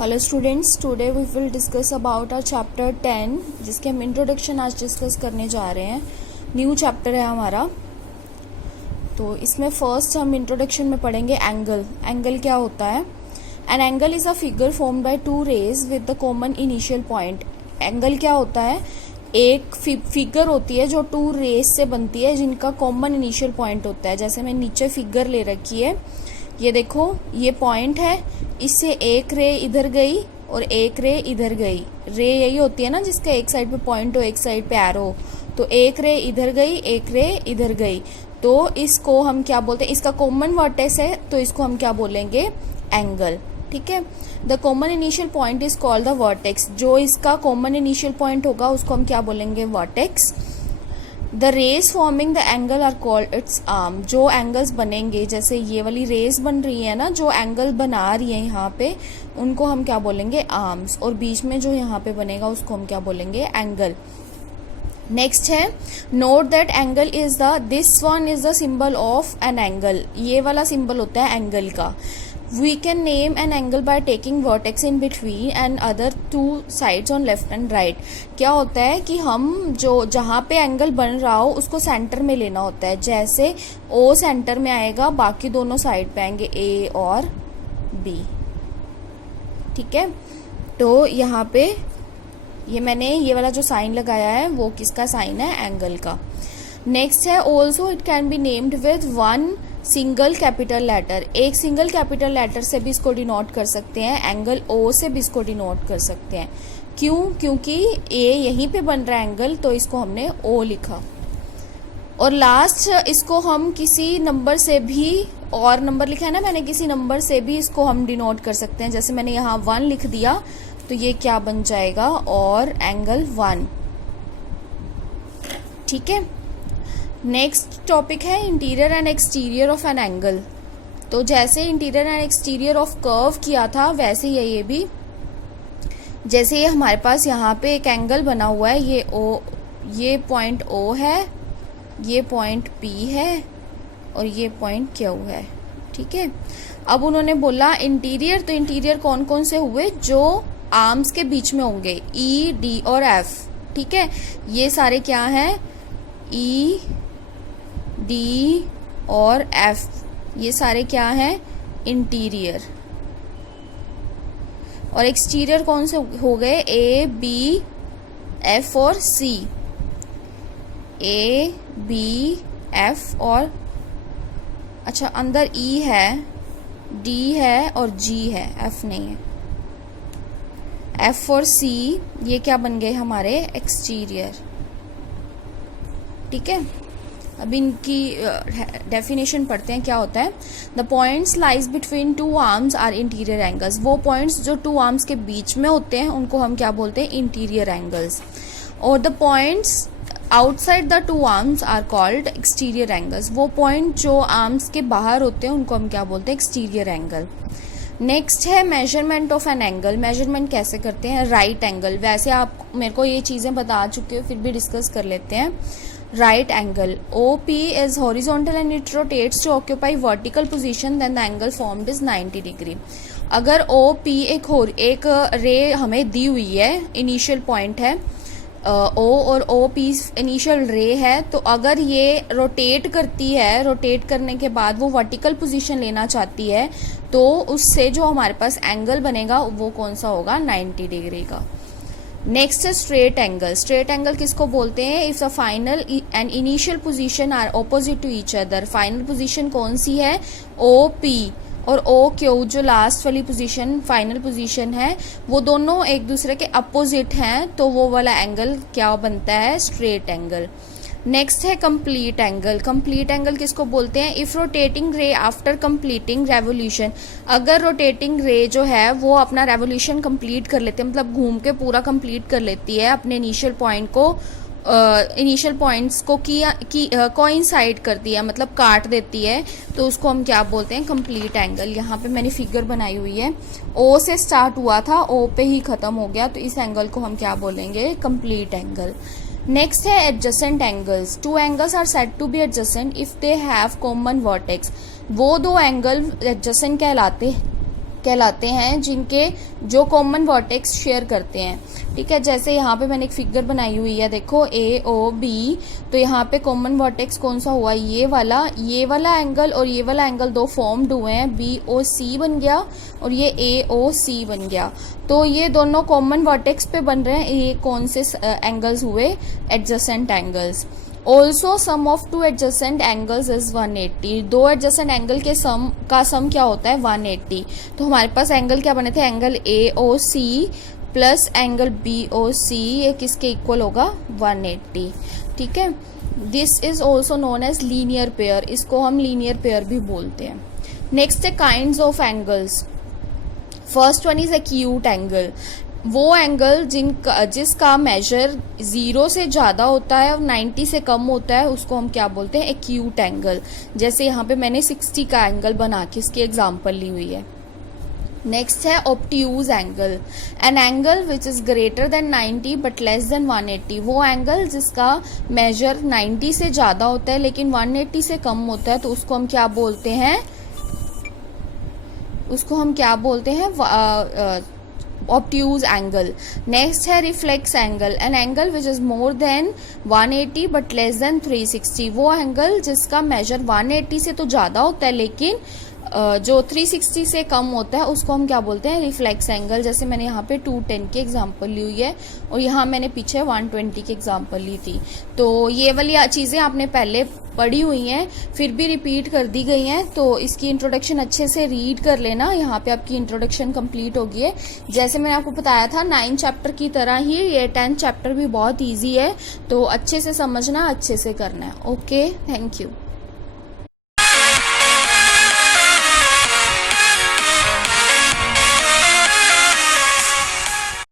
Hello students, today we will discuss about our chapter 10 जिसके हम introduction आज discuss करने जा रहे हैं। न्यू चैप्टर है हमारा। तो इसमें फर्स्ट हम इंट्रोडक्शन में पढ़ेंगे एंगल। एंगल क्या होता है? An angle is a figure formed by two rays with the common initial point. Angle क्या होता है? एक फिगर होती है जो टू रेज से बनती है जिनका कॉमन इनिशियल पॉइंट होता है। जैसे मैं नीचे फिगर ले रखी है, ये देखो, ये पॉइंट है, इससे एक रे इधर गई और एक रे इधर गई। रे यही होती है ना जिसका एक साइड पे पॉइंट हो, एक साइड पे एरो। तो एक रे इधर गई, एक रे इधर गई, तो इसको हम क्या बोलते हैं? इसका कॉमन वर्टेक्स है, तो इसको हम क्या बोलेंगे? एंगल। ठीक है। The common initial point is called the vertex. जो इसका कॉमन इनिशियल पॉइंट होगा उसको हम क्या बोलेंगे? Vertex. The rays forming the angle are called its arm. जो एंगल्स बनेंगे, जैसे ये वाली रेज बन रही है ना, जो एंगल बना रही है यहाँ पे, उनको हम क्या बोलेंगे? आर्म्स। और बीच में जो यहाँ पे बनेगा उसको हम क्या बोलेंगे? एंगल। नेक्स्ट है, note that angle is this one is the symbol of an angle. ये वाला सिंबल होता है एंगल का। We can name an angle by taking vertex in between and other two sides on left and right. क्या होता है कि हम जो जहाँ पे एंगल बन रहा हो उसको सेंटर में लेना होता है। जैसे O सेंटर में आएगा, बाकी दोनों साइड पे आएंगे A और B। ठीक है। तो यहाँ पे ये मैंने ये वाला जो साइन लगाया है वो किसका साइन है? एंगल का। नेक्स्ट है, also it can be named with one single capital letter. एक सिंगल कैपिटल लेटर से भी इसको डिनोट कर सकते हैं। एंगल ओ से भी इसको डिनोट कर सकते हैं। क्यों? क्योंकि ए यहीं पे बन रहा है एंगल, तो इसको हमने ओ लिखा। और लास्ट इसको हम किसी नंबर से भी, और नंबर लिखा है ना मैंने, किसी नंबर से भी इसको हम डिनोट कर सकते हैं। जैसे मैंने यहाँ 1 लिख दिया, तो ये क्या बन जाएगा? और एंगल 1। ठीक है। नेक्स्ट टॉपिक है interior and exterior of an angle. तो जैसे interior and exterior of curve किया था, वैसे ये भी, जैसे ये हमारे पास यहाँ पे एक एंगल बना हुआ है, ये ओ, ये पॉइंट ओ है, ये पॉइंट पी है और ये पॉइंट क्यू है। ठीक है। अब उन्होंने बोला इंटीरियर, तो इंटीरियर कौन कौन से हुए? जो आर्म्स के बीच में होंगे, ई, डी और एफ। ठीक है। ये सारे क्या हैं? ई, डी और एफ, ये सारे क्या हैं? इंटीरियर। और एक्सटीरियर कौन से हो गए? ए, बी, एफ और सी। ए, बी, एफ और, अच्छा, अंदर ई है, डी है और जी है, एफ नहीं है। एफ और सी ये क्या बन गए? हमारे एक्सटीरियर। ठीक है। अब इनकी डेफिनेशन पढ़ते हैं। क्या होता है? The points lies between two arms are interior angles. वो पॉइंट्स जो टू आर्म्स के बीच में होते हैं उनको हम क्या बोलते हैं? Interior angles. और the points outside the two arms are called exterior angles. वो पॉइंट जो आर्म्स के बाहर होते हैं उनको हम क्या बोलते हैं? Exterior angle. नेक्स्ट है measurement of an angle. Measurement कैसे करते हैं? Right angle. वैसे आप मेरे को ये चीज़ें बता चुके हो, फिर भी डिस्कस कर लेते हैं। Right angle, OP is horizontal and it rotates to occupy vertical position, then the angle formed is 90 degree. अगर OP एक रे हमें दी हुई है, इनिशियल पॉइंट है O और OP इनिशियल रे है, तो अगर ये रोटेट करती है, रोटेट करने के बाद वो वर्टिकल पोजीशन लेना चाहती है, तो उससे जो हमारे पास एंगल बनेगा वो कौन सा होगा? 90 डिग्री का। नेक्स्ट है स्ट्रेट एंगल। स्ट्रेट एंगल किसको बोलते हैं? If the final and initial position are opposite to each other. Final position कौन सी है? OP और OQ, जो लास्ट वाली पोजीशन, फाइनल पोजीशन है, वो दोनों एक दूसरे के अपोजिट हैं, तो वो वाला एंगल क्या बनता है? Straight angle. नेक्स्ट है कंप्लीट एंगल। कंप्लीट एंगल किसको बोलते हैं? इफ रोटेटिंग रे आफ्टर कंप्लीटिंग रेवोल्यूशन। अगर रोटेटिंग रे जो है वो अपना रेवोल्यूशन कंप्लीट कर लेते हैं, मतलब घूम के पूरा कंप्लीट कर लेती है अपने इनिशियल पॉइंट को, इनिशियल पॉइंट्स को कोइंसाइड करती है, मतलब काट देती है, तो उसको हम क्या बोलते हैं? Complete angle. यहाँ पे मैंने फिगर बनाई हुई है, O से स्टार्ट हुआ था, O पे ही खत्म हो गया, तो इस एंगल को हम क्या बोलेंगे? Complete angle. नेक्स्ट है adjacent angles. Two angles are said to be adjacent if they have common vertex. वो दो एंगल एडजेसेंट कहलाते कहलाते हैं, जिनके जो कॉमन वर्टेक्स शेयर करते हैं। ठीक है, जैसे यहाँ पे मैंने एक फिगर बनाई हुई है, देखो ए ओ बी, तो यहाँ पे कॉमन वर्टेक्स कौन सा हुआ, ये वाला एंगल और ये वाला एंगल दो फॉर्म्ड हुए हैं, बी ओ सी बन गया और ये ए ओ सी बन गया। तो ये दोनों कॉमन वर्टेक्स पे बन रहे हैं। ये कौन से एंगल्स हुए, adjacent angles. Also sum of two adjacent angles is 180। दो एडजेसेंट एंगल के सम क्या होता है, 180। तो हमारे पास एंगल क्या बने थे, angle A O C plus angle B O C, ये किसके इक्वल होगा, 180। ठीक है, this is also known as linear pair, इसको हम लीनियर पेयर भी बोलते हैं। नेक्स्ट है kinds of angles. First one is acute angle. वो एंगल जिसका मेजर 0 से ज़्यादा होता है और 90 से कम होता है, उसको हम क्या बोलते हैं, एक्यूट एंगल। जैसे यहाँ पे मैंने 60 का एंगल बना के इसकी एग्जांपल ली हुई है। नेक्स्ट है obtuse angle. An angle which is greater than 90 but less than 180। वो एंगल जिसका मेजर 90 से ज़्यादा होता है लेकिन 180 से कम होता है, तो उसको हम क्या बोलते हैं, ऑब्ट्यूज एंगल। नेक्स्ट है reflex angle. An angle which is more than 180 but less than 360। वो एंगल जिसका मेजर 180 से तो ज़्यादा होता है लेकिन जो 360 से कम होता है, उसको हम क्या बोलते हैं, रिफ्लेक्स एंगल। जैसे मैंने यहाँ पे 210 की एग्जांपल ली हुई है और यहाँ मैंने पीछे 120 की एग्जांपल ली थी। तो ये वाली चीज़ें आपने पहले पढ़ी हुई हैं, फिर भी रिपीट कर दी गई हैं, तो इसकी इंट्रोडक्शन अच्छे से रीड कर लेना। यहाँ पे आपकी इंट्रोडक्शन कंप्लीट होगी है। जैसे मैंने आपको बताया था 9 चैप्टर की तरह ही ये 10 चैप्टर भी बहुत ईजी है, तो अच्छे से समझना, अच्छे से करना है। Okay, thank you.